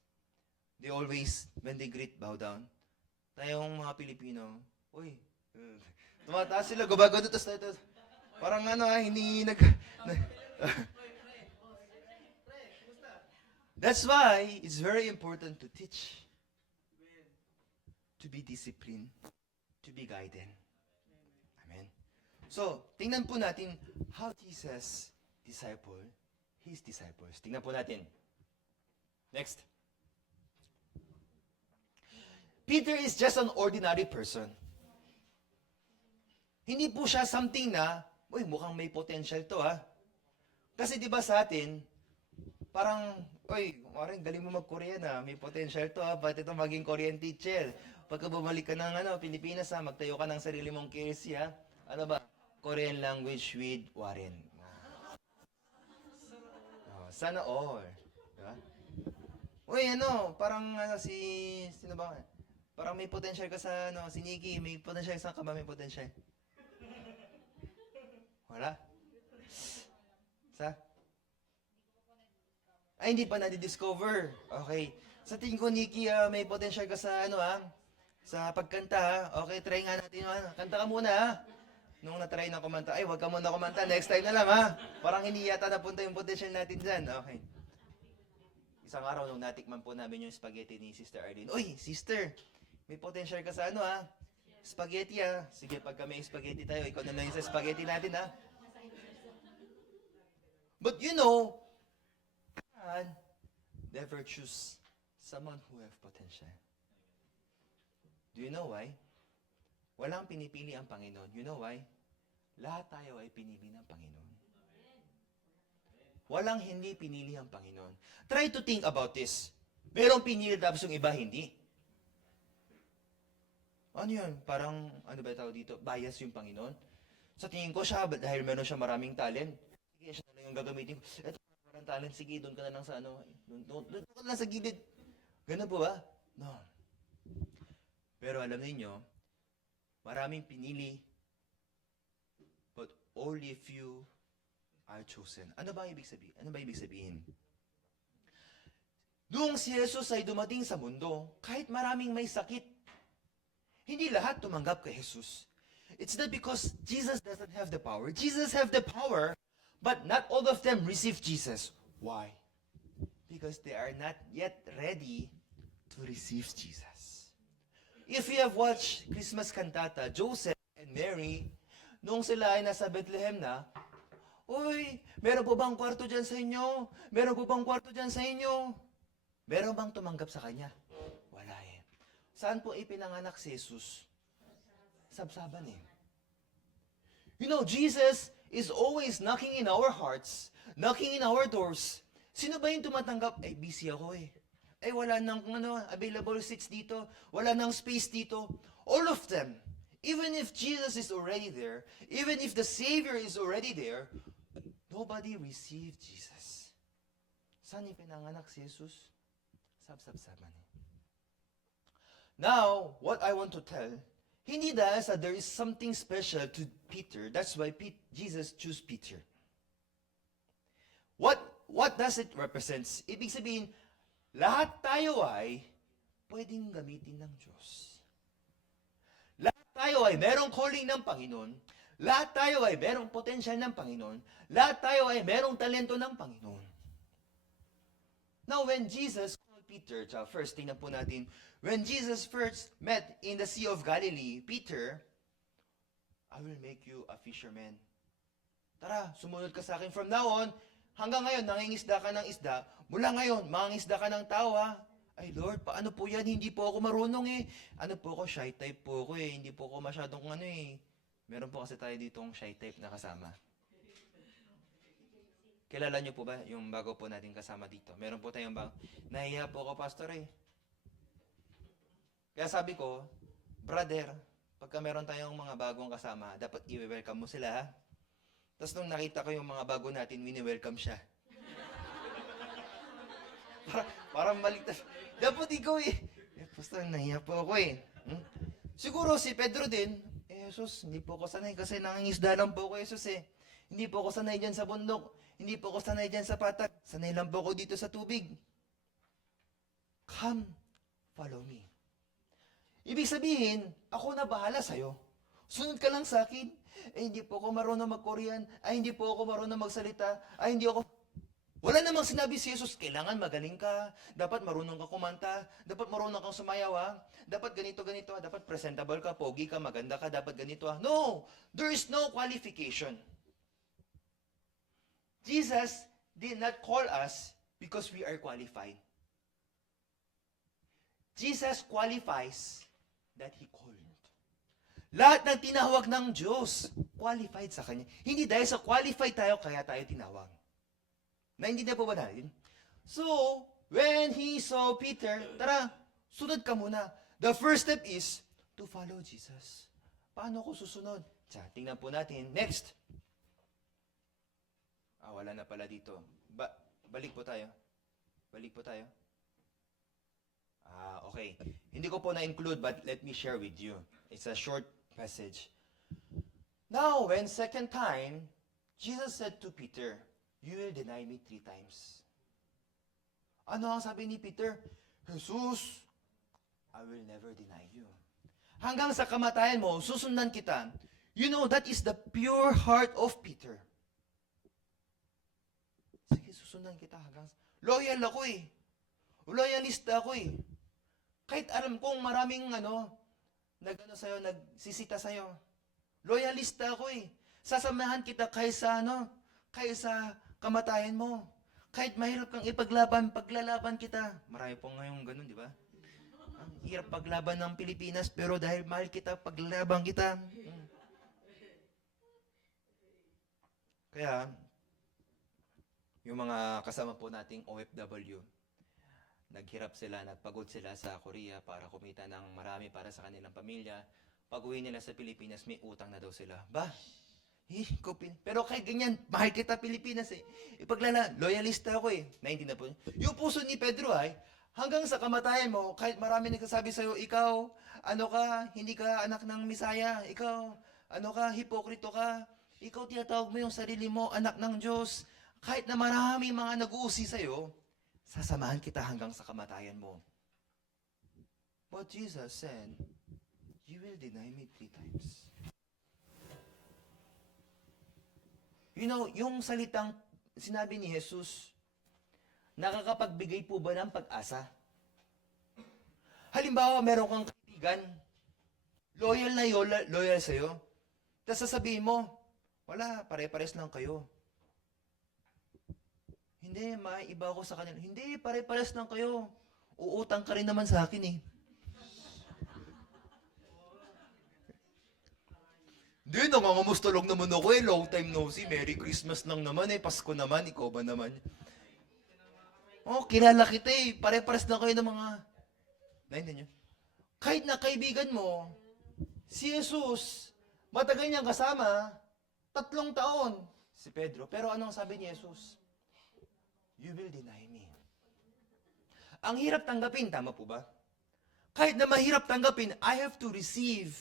they always, when they greet, bow down. Tayong mga Pilipino, uy, tumataas sila, gumagano, tapos, parang hindi That's why it's very important to teach, to be disciplined, to be guided. Amen. So, tingnan po natin how Jesus disciple his disciples. Tingnan po natin. Next. Peter is just an ordinary person. Hindi po siya something na, mukhang may potential to ha. Kasi di ba sa atin, parang, maring dali mo mag-Korean ha, may potential to ha, ba't ito maging Korean teacher? Pagka bumalik ka ng Pilipinas ha, magtayo ka ng sarili mong KSC ha, Korean language with Warren. Sana all. Diba? Parang sino ba? Parang may potential ka sa, si Nikki, may potential sa ka ba may potential? Wala? Hindi pa na-discover. Okay. Sa tingin ko, Nikki, may potential ka sa, sa pagkanta, ha? Okay, try nga natin, kanta ka muna, ha? Nung na-try na kumanta, wag ka muna kumanta, next time na lang, ha? Parang hindi yata napunta yung potential natin dyan. Okay. Isang araw, nung natikman po namin yung spaghetti ni Sister Arlene, sister, may potential ka sa spaghetti, ha? Sige, pagka may spaghetti tayo, ikaw na lang yung sa spaghetti natin, ha? But God never choose someone who have potential. Do you know why? Walang pinipili ang Panginoon. You know why? Lahat tayo ay pinili ng Panginoon. Walang hindi pinili ang Panginoon. Try to think about this. Merong pinili tapos yung iba hindi. Ano yun? Parang, ba tawag dito? Bias yung Panginoon. Sa tingin ko siya, dahil meron siya maraming talent, sige, siya na lang yung gagamitin ko. Ito, maraming talent, sige, doon ka na lang sa doon ka na lang sa gilid. Ganun po ba? No. Pero alam niyo, maraming pinili, but only few are chosen. Ano ba ibig sabihin? Noong si Jesus ay dumating sa mundo, kahit maraming may sakit, hindi lahat tumanggap kay Jesus. It's not because Jesus doesn't have the power. Jesus have the power, but not all of them receive Jesus. Why? Because they are not yet ready to receive Jesus. If you have watched Christmas cantata, Joseph and Mary, nung sila ay nasa Bethlehem na, meron po bang kwarto dyan sa inyo? Meron po bang kwarto dyan sa inyo? Meron bang tumanggap sa kanya? Wala eh. Saan po ipinanganak si Jesus? Sabsaban eh. Jesus is always knocking in our hearts, knocking in our doors. Sino ba yung tumatanggap? Busy ako eh. Wala nang available seats dito. Wala nang space dito. All of them. Even if Jesus is already there, even if the Savior is already there, nobody received Jesus. Saan ipinanganak si Jesus? Sabsaban eh. Now, what I want to tell, hindi dahil sa there is something special to Peter, that's why Jesus chose Peter. What does it represent? Ibig sabihin, lahat tayo ay pwedeng gamitin ng Diyos. Lahat tayo ay merong calling ng Panginoon. Lahat tayo ay merong potential ng Panginoon. Lahat tayo ay merong talento ng Panginoon. Now, when Jesus called Peter, first tingnan po natin, when Jesus first met in the Sea of Galilee, Peter, I will make you a fisherman. Tara, sumunod ka sa akin. From now on, hanggang ngayon, nangingisda ka ng isda. Mula ngayon, mangingisda ka ng tao ha. Ay Lord, paano po yan? Hindi po ako marunong eh. Ano po ako? Shy type po ako eh. Hindi po ako masyadong Meron po kasi tayo ditong shy type na kasama. Kilala niyo po ba yung bago po natin kasama dito? Meron po tayong bago. Nahiya po ako, pastor eh. Kaya sabi ko, brother, pagka meron tayong mga bagong kasama, dapat i-welcome mo sila ha. Tapos nung nakita ko yung mga bago natin, wini-welcome siya. Parang baliktad. Dapat ikaw eh. Pastor, nahiya po ako eh. Siguro si Pedro din, Jesus, hindi po ako sanay kasi nangingisda lang po ako, Jesus eh. Hindi po ako sanay dyan sa bundok. Hindi po ako sanay dyan sa patag. Sanay lang po ako dito sa tubig. Come, follow me. Ibig sabihin, ako na bahala sa'yo. Sunod ka lang sa akin. Hindi po ako marunong mag-Korean. Hindi po ako marunong magsalita. Hindi ako... Wala namang sinabi si Jesus, kailangan magaling ka, dapat marunong ka kumanta, dapat marunong kang sumayaw ha, dapat ganito, dapat presentable ka, pogi ka, maganda ka, dapat ganito ha. No! There is no qualification. Jesus did not call us because we are qualified. Jesus qualifies that He called. Lahat ng tinawag ng Diyos, qualified sa Kanya. Hindi dahil sa qualified tayo, kaya tayo tinawag. Naintindihan po ba natin? So, when he saw Peter, tara, sunod ka muna. The first step is to follow Jesus. Paano ko susunod? Tingnan po natin. Next. Wala na pala dito. Balik po tayo. Okay. Hindi ko po na-include, but let me share with you. It's a short passage. Now, when second time, Jesus said to Peter, you will deny me 3 times. Ano ang sabi ni Peter? Jesus, I will never deny you. Hanggang sa kamatayan mo, susundan kita. You know, that is the pure heart of Peter. Sige, susundan kita hanggang... Loyal ako eh. Loyalista ako eh. Kahit alam kong maraming nagsisita sa'yo. Loyalista ako eh. Sasamahan kita kaysa kamatayan mo. Kahit mahirap kang ipaglaban, paglalaban kita. Marami po ngayong ganun, di ba? Ang hirap paglaban ng Pilipinas, pero dahil mahal kita, paglalaban kita. Kaya, yung mga kasama po nating OFW, naghirap sila, nagpagod sila sa Korea para kumita ng marami para sa kanilang pamilya. Pag-uwi nila sa Pilipinas, may utang na daw sila. Pero kahit ganyan, mahal kita Pilipinas eh. Loyalista ako eh. Naintindihan po. Yung puso ni Pedro hanggang sa kamatayan mo, kahit marami nagsasabi sa'yo, ikaw, hindi ka anak ng Misaya, ikaw, hipokrito ka, ikaw tinatawag mo yung sarili mo, anak ng Diyos, kahit na marami mga nag-uusi sa'yo, sasamahan kita hanggang sa kamatayan mo. But Jesus said, you will deny me 3 times. You know, yung salitang sinabi ni Jesus, nakakapagbigay po ba ng pag-asa? Halimbawa, meron kang kaibigan, loyal sa'yo, tapos sasabihin mo, wala, pare-pares lang kayo. Hindi, maiba ako sa kanila. Hindi, pare-pares lang kayo. Uutang ka rin naman sa akin eh. Hindi, nangangamusta lang naman ako eh. Long time no see. Merry Christmas lang naman eh. Pasko naman. Ikaw ba naman? Kilala kita eh. Pare-pares lang kayo ng mga... Naintindihan niyo? Kahit na kaibigan mo, si Jesus, matagal niyang kasama, 3 taon. Si Pedro. Pero anong sabi ni Jesus? You will deny me. Ang hirap tanggapin, tama po ba? Kahit na mahirap tanggapin, I have to receive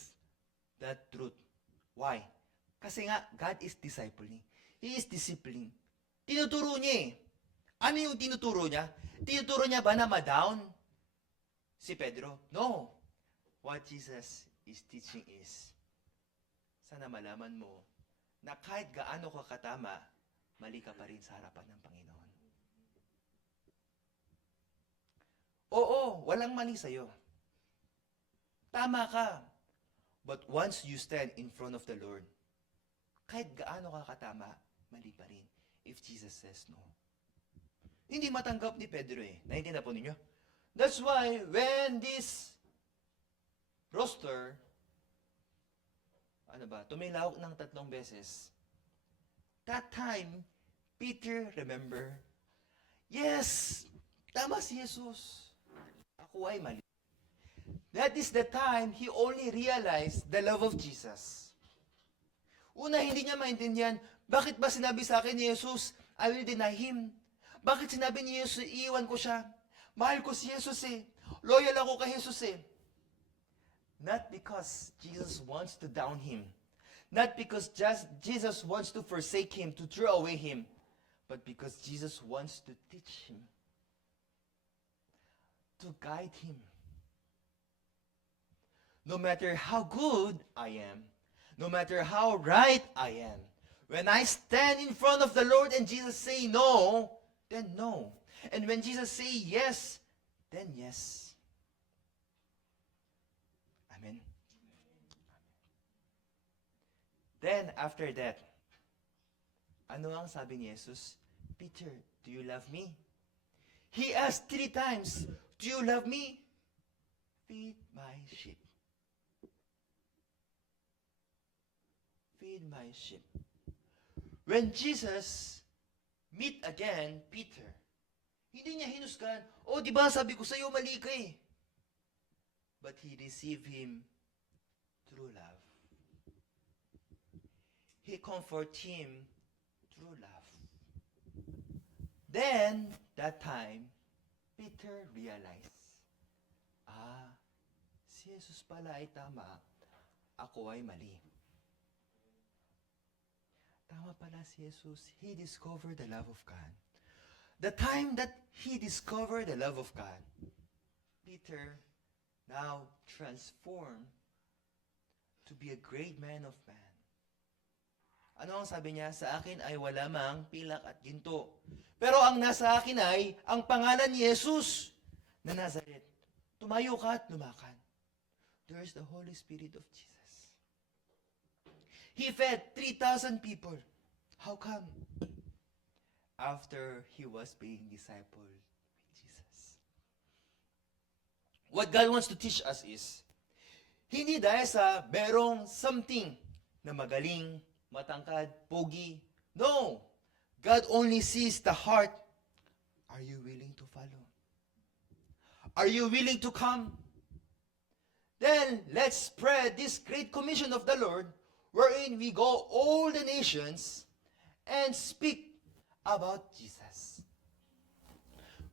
that truth. Why? Kasi nga, God is discipling. He is disciplining. Tinuturo niya eh. Ano yung tinuturo niya? Tinuturo niya ba na ma-down si Pedro? No. What Jesus is teaching is, sana malaman mo na kahit gaano ka katama, mali ka pa rin sa harapan ng Panginoon. Oo, walang mali sa'yo. Tama ka. But once you stand in front of the Lord, kahit gaano ka katama, mali pa rin. If Jesus says no. Hindi matanggap ni Pedro eh. Naintindihan po ninyo? That's why when this rooster, tumilawak ng 3 beses, that time, Peter, remember, yes, tama si Jesus. Ako ay mali. That is the time he only realized the love of Jesus. Una, hindi niya maintindihan, bakit ba sinabi sa akin ni Jesus, I will deny him? Bakit sinabi ni Jesus, iiwan ko siya? Mahal ko si Jesus eh. Loyal ako kay Jesus eh. Not because Jesus wants to down him. Not because just Jesus wants to forsake him, to throw away him. But because Jesus wants to teach him. To guide him. No matter how good I am, no matter how right I am, when I stand in front of the Lord and Jesus say no, then no. And when Jesus say yes, then yes. Amen. Then after that, ano ang sabi ni Jesus? Peter, do you love me? He asked 3 times, do you love me? Feed my sheep. Feed my sheep. When Jesus meet again Peter, hindi niya hinusgan, oh, di ba sabi ko sa iyo mali ka eh. But he received him through love. He comfort him through love. Then, that time, Peter realized, si Jesus pala ay tama, ako ay mali. Tama pala si Jesus. He discovered the love of God. The time that he discovered the love of God, Peter now transformed to be a great man of man. Ano ang sabi niya? Sa akin ay wala mang pilak at ginto. Pero ang nasa akin ay ang pangalan ni Jesus na Nazaret. Tumayo ka at lumakan. There is the Holy Spirit of Jesus. He fed 3,000 people. How come? After he was being discipled with Jesus. What God wants to teach us is, hindi dahil sa merong something na magaling, matangkad, pogi. No! God only sees the heart. Are you willing to follow? Are you willing to come? Then, let's spread this great commission of the Lord, wherein we go all the nations and speak about Jesus.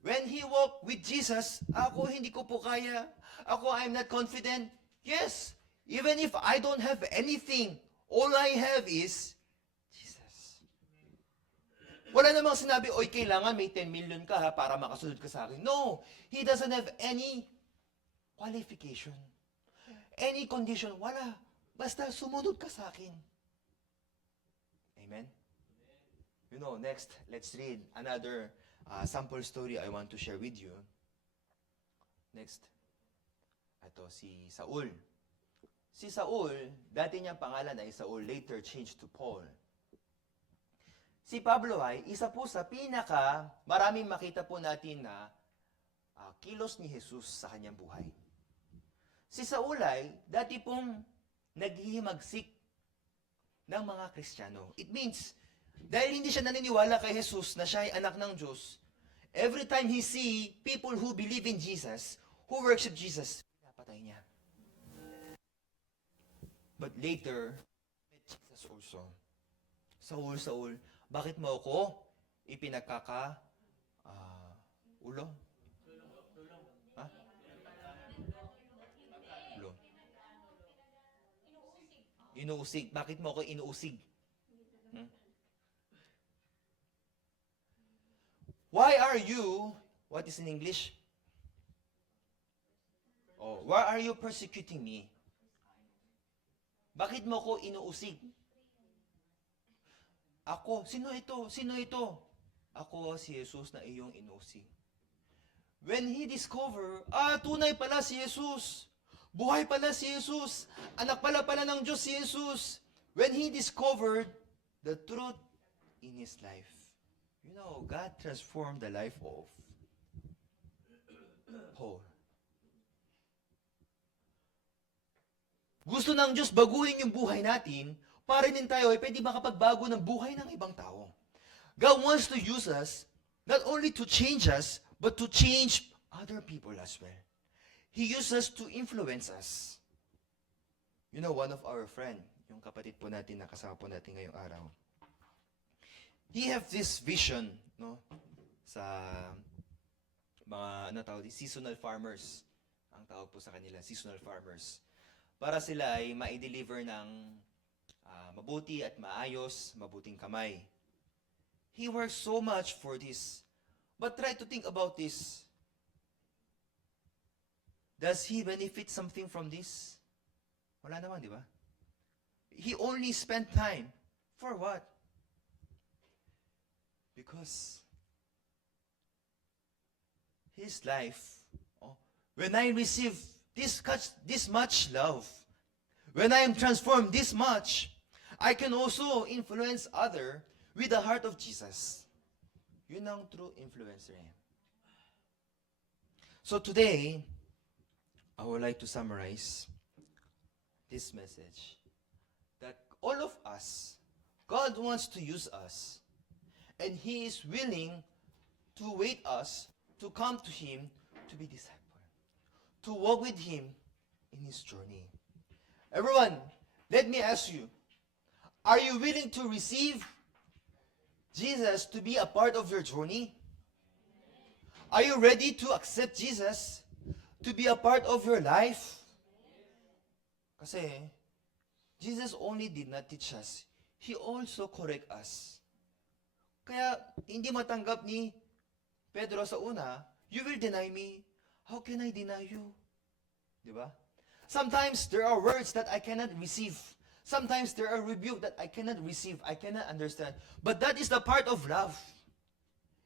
When he walked with Jesus, ako hindi ko po kaya. Ako, I'm not confident. Yes, even if I don't have anything, all I have is Jesus. Wala namang sinabi, oy, kailangan may 10 million ka ha, para makasunod ka sa akin. No, he doesn't have any qualification. Any condition, wala. Basta sumunod ka sa akin. Amen? You know, next, let's read another sample story I want to share with you. Next. Ito, si Saul. Si Saul, dati niyang pangalan ay Saul, later changed to Paul. Si Pablo ay isa po sa maraming makita po natin na kilos ni Jesus sa kanyang buhay. Si Saul ay dati pong naghihimagsik ng mga Kristiyano. It means, dahil hindi siya naniniwala kay Jesus na siya ay anak ng Diyos, every time he see people who believe in Jesus, who worship Jesus, pinapatay niya. But later, met Jesus also. Saul, bakit mo ako ulo? Ha? Ulo. Inuusig. Bakit mo ako inuusig? Why are you, what is in English? Why are you persecuting me? Bakit mo ko inuusig? Ako, sino ito? Sino ito? Ako si Jesus na iyong inuusig. When he discover, tunay pala si Jesus. Buhay pala si Jesus. Anak pala ng Diyos si Jesus. When he discovered the truth in his life. You know, God transformed the life of Paul. Gusto ng Diyos baguhin yung buhay natin para din tayo ay pwede makapagbago ng buhay ng ibang tao. God wants to use us not only to change us, but to change other people as well. He uses us to influence us. You know, one of our friend, yung kapatid po natin na kasama po natin ngayong araw, he have this vision, no, sa seasonal farmers. Ang tawag po sa kanila, seasonal farmers. Para sila ay ma-deliver ng mabuti at maayos, mabuting kamay. He works so much for this. But try to think about this. Does he benefit something from this? Wala naman, di ba? He only spent time. For what? Because his life, when I receive this much love, when I am transformed this much, I can also influence other with the heart of Jesus. Yun ang true influencer. So today, I would like to summarize this message. That all of us, God wants to use us. And He is willing to wait us to come to Him to be discipled. To walk with Him in His journey. Everyone, let me ask you, are you willing to receive Jesus to be a part of your journey? Are you ready to accept Jesus to be a part of your life? Kasi, Jesus only did not teach us. He also correct us. Kaya, hindi matanggap ni Pedro sa una, you will deny me. How can I deny you? Diba? Sometimes there are words that I cannot receive. Sometimes there are rebuke that I cannot receive, I cannot understand. But that is the part of love.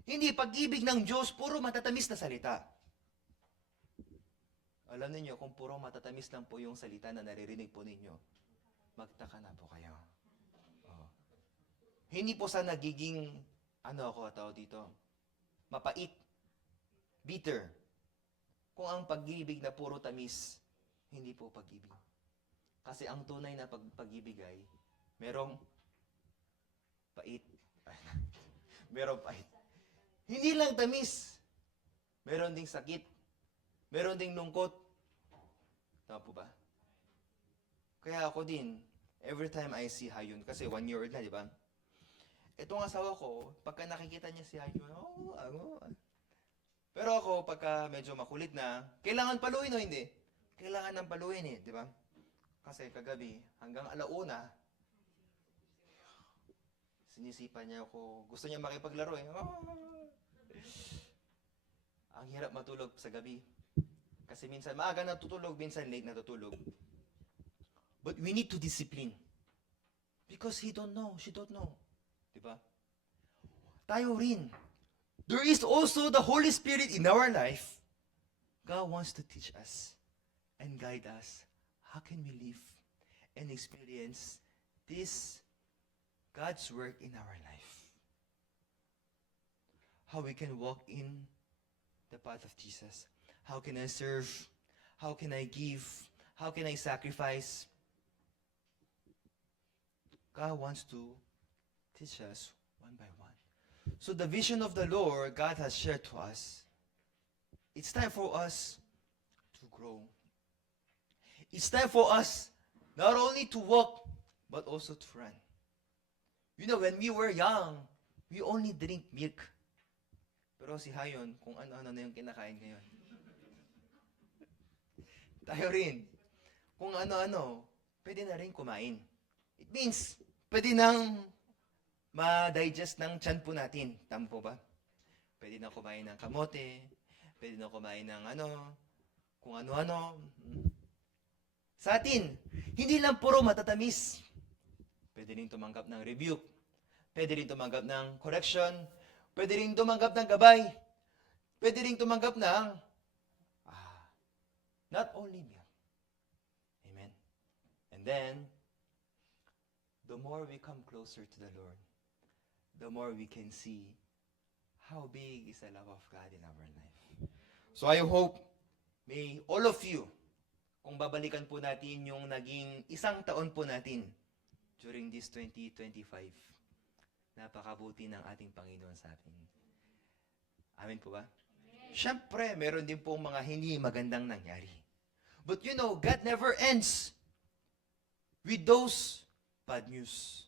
Hindi pag-ibig ng Diyos, puro matatamis na salita. Alam niyo kung puro matatamis lang po yung salita na naririnig po ninyo, magtaka na po kayo. Hindi po sa nagiging, mapait, bitter. Kung ang pag-ibig na puro tamis, hindi po pag-ibig. Kasi ang tunay na pag-ibig ay merong pait. Merong pait. Hindi lang tamis. Meron ding sakit. Meron ding lungkot. Tama po ba? Kaya ako din, every time I see Hayun, kasi 1 year old na, di ba? Itong asawa ko, pagka nakikita niya si Hayun, Pero ako, pagka medyo makulit na, kailangan paluin o hindi? Kailangan ng paluin di ba? Kasi kagabi, hanggang 1:00, sinisipa niya ako. Gusto niya makipaglaro Ang hirap matulog sa gabi. Kasi minsan maaga natutulog, minsan late natutulog. But we need to discipline. Because she don't know. Diba? Tayo rin. There is also the Holy Spirit in our life. God wants to teach us and guide us. How can we live and experience this God's work in our life? How we can walk in the path of Jesus. How can I serve? How can I give? How can I sacrifice? God wants to teach us one by one. So the vision of the Lord God has shared to us, it's time for us to grow. It's time for us not only to walk, but also to run. You know, when we were young, we only drink milk. Pero si Hayon, kung ano-ano na yung kinakain ngayon. Tayo rin, kung ano-ano, pwede na rin kumain. It means, pwede nang ma-digest ng tiyan po natin. Tama po ba? Pwede na kumain ng kamote, pwede na kumain ng kung ano-ano. Sa atin, hindi lang puro matatamis. Pwede rin tumanggap ng rebuke. Pwede rin tumanggap ng correction. Pwede rin tumanggap ng gabay. Pwede rin tumanggap ng not only milk. Amen. And then, the more we come closer to the Lord, the more we can see how big is the love of God in our life. So I hope, may all of you, kung babalikan po natin yung naging 1 taon po natin during this 2025, napakabuti ng ating Panginoon sa atin. Amen po ba? Siyempre, meron din pong mga hindi magandang nangyari. But you know, God never ends with those bad news.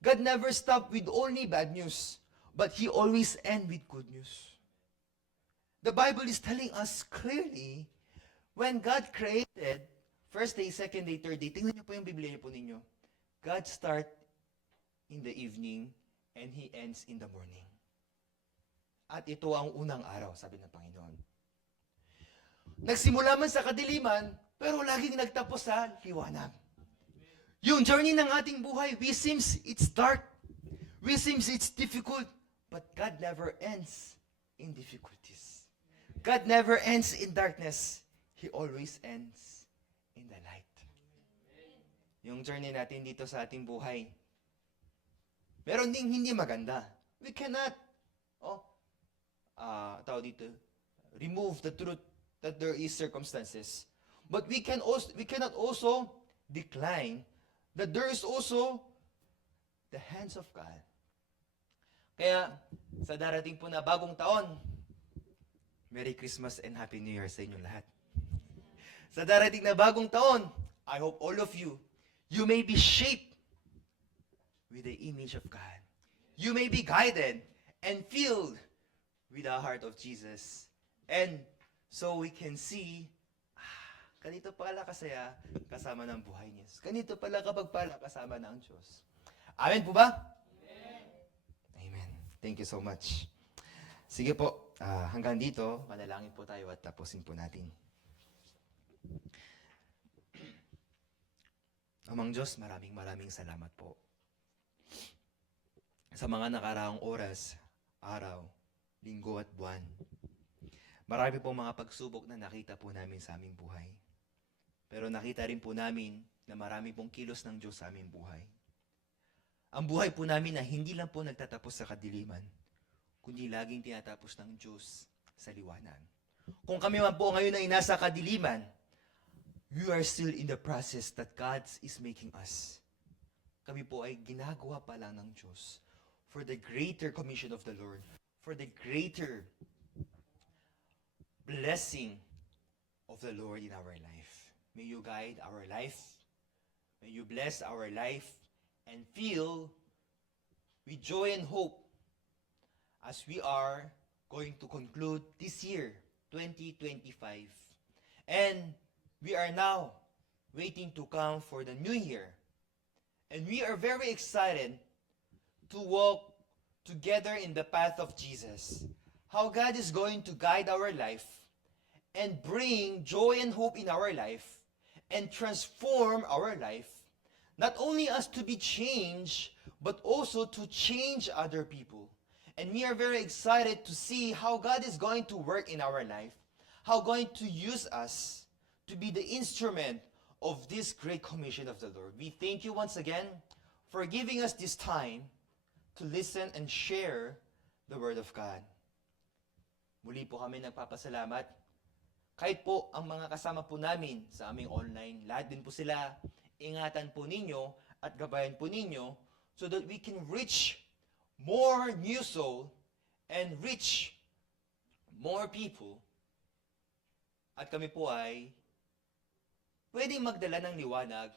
God never stops with only bad news, but He always ends with good news. The Bible is telling us clearly, when God created, first day, second day, third day, tingnan niyo po yung Biblia po ninyo. God start in the evening and He ends in the morning. At ito ang unang araw, sabi ng Panginoon. Nagsimula man sa kadiliman, pero laging nagtapos sa liwanag. Yung journey ng ating buhay, we seems it's dark. We seems it's difficult. But God never ends in difficulties. God never ends in darkness. He always ends in the light. Yung journey natin dito sa ating buhay, meron ding hindi maganda. We cannot, remove the truth that there is circumstances. But we cannot also decline that there is also the hands of God. Kaya, sa darating po na bagong taon, Merry Christmas and Happy New Year sa inyong lahat. Sa darating na bagong taon, I hope all of you, you may be shaped with the image of God. You may be guided and filled with the heart of Jesus. And so we can see, ganito pala kasaya kasama ng buhay niya. Ganito pala kapag pala kasama ng Diyos. Amen po ba? Amen. Thank you so much. Sige po, hanggang dito, manalangin po tayo at tapusin po natin. Amang Diyos, maraming salamat po. Sa mga nakaraang oras, araw, linggo at buwan, marami pong mga pagsubok na nakita po namin sa aming buhay. Pero nakita rin po namin na marami pong kilos ng Diyos sa aming buhay. Ang buhay po namin na hindi lang po nagtatapos sa kadiliman, kundi laging tinatapos ng Diyos sa liwanag. Kung kami man po ngayon ay nasa kadiliman, we are still in the process that God is making us. Kami po ay ginagawa pa lang ng Diyos for the greater commission of the Lord, for the greater blessing of the Lord in our life. May you guide our life. May you bless our life and fill with joy and hope as we are going to conclude this year, 2025. And we are now waiting to come for the new year. And we are very excited to walk together in the path of Jesus. How God is going to guide our life and bring joy and hope in our life and transform our life, not only us to be changed, but also to change other people. And we are very excited to see how God is going to work in our life, how going to use us to be the instrument of this great commission of the Lord. We thank you once again for giving us this time to listen and share the Word of God. Muli po kami nagpapasalamat. Kahit po ang mga kasama po namin sa aming online, lahat din po sila, ingatan po ninyo at gabayan po ninyo so that we can reach more new soul and reach more people. At kami po ay pwedeng magdala ng liwanag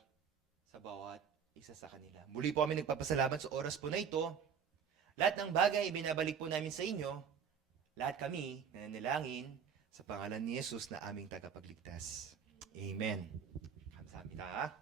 sa bawat isa sa kanila. Muli po kami nagpapasalamat sa oras po na ito. Lahat ng bagay binabalik po namin sa inyo. Lahat kami nananalangin sa pangalan ni Jesus na aming tagapagligtas. Amen. Kamsahamnida.